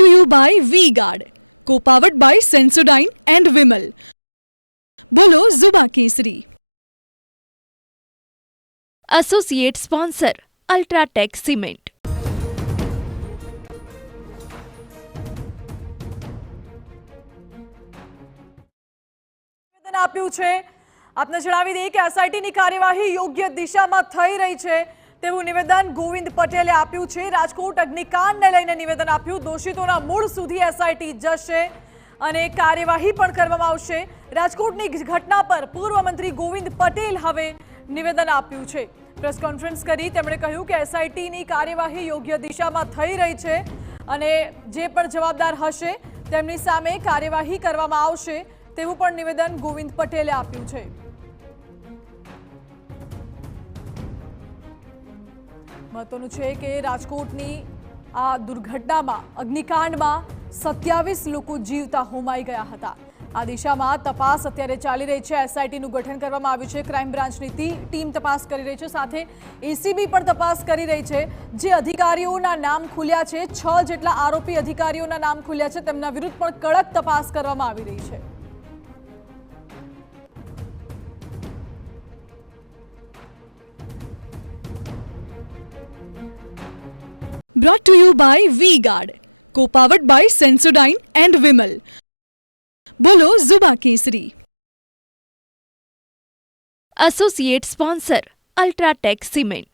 Care by Vega, powered by Sensodyne and Vinyl. Grow relentlessly. Associate sponsor Ultratech Cement. નિવેદન આપ્યું છે આપને જણાવી દઈએ કે એસઆઈટીની કાર્યવાહી યોગ્ય દિશામાં થઈ રહી છે તેવું નિવેદન ગોવિંદ પટેલે આપ્યું છે। રાજકોટ અગ્નિકાંડને લઈને નિવેદન આપ્યું। દોષિતોના મૂળ સુધી એસઆઈટી જશે અને કાર્યવાહી પણ કરવામાં આવશે। રાજકોટની ઘટના પર પૂર્વ મંત્રી ગોવિંદ પટેલ હવે નિવેદન આપ્યું છે। પ્રેસ કોન્ફરન્સ કરી તેમણે કહ્યું કે એસઆઈટીની કાર્યવાહી યોગ્ય દિશામાં થઈ રહી છે અને જે પણ જવાબદાર હશે તેમની સામે કાર્યવાહી કરવામાં આવશે તેવું પણ નિવેદન ગોવિંદ પટેલે આપ્યું છે। મહત્વનું છે કે રાજકોટની આ દુર્ઘટનામાં અગ્નિકાંડમાં 27 લોકો જીવતા હોમાઈ ગયા હતા। આ દિશામાં તપાસ અત્યારે ચાલી રહી છે। એસઆઈટીનું ગઠન કરવામાં આવ્યું છે। ક્રાઇમ બ્રાન્ચની ટીમ તપાસ કરી રહી છે, સાથે એસીબી પણ તપાસ કરી રહી છે। જે અધિકારીઓના નામ ખુલ્યા છે, 6 જેટલા આરોપી અધિકારીઓના નામ ખુલ્યા છે, તેમના વિરુદ્ધ પણ કડક તપાસ કરવામાં આવી રહી છે। Care by Vega, powered by Sensodyne and Vinyl. Grow relentlessly. Associate sponsor Ultratech Cement.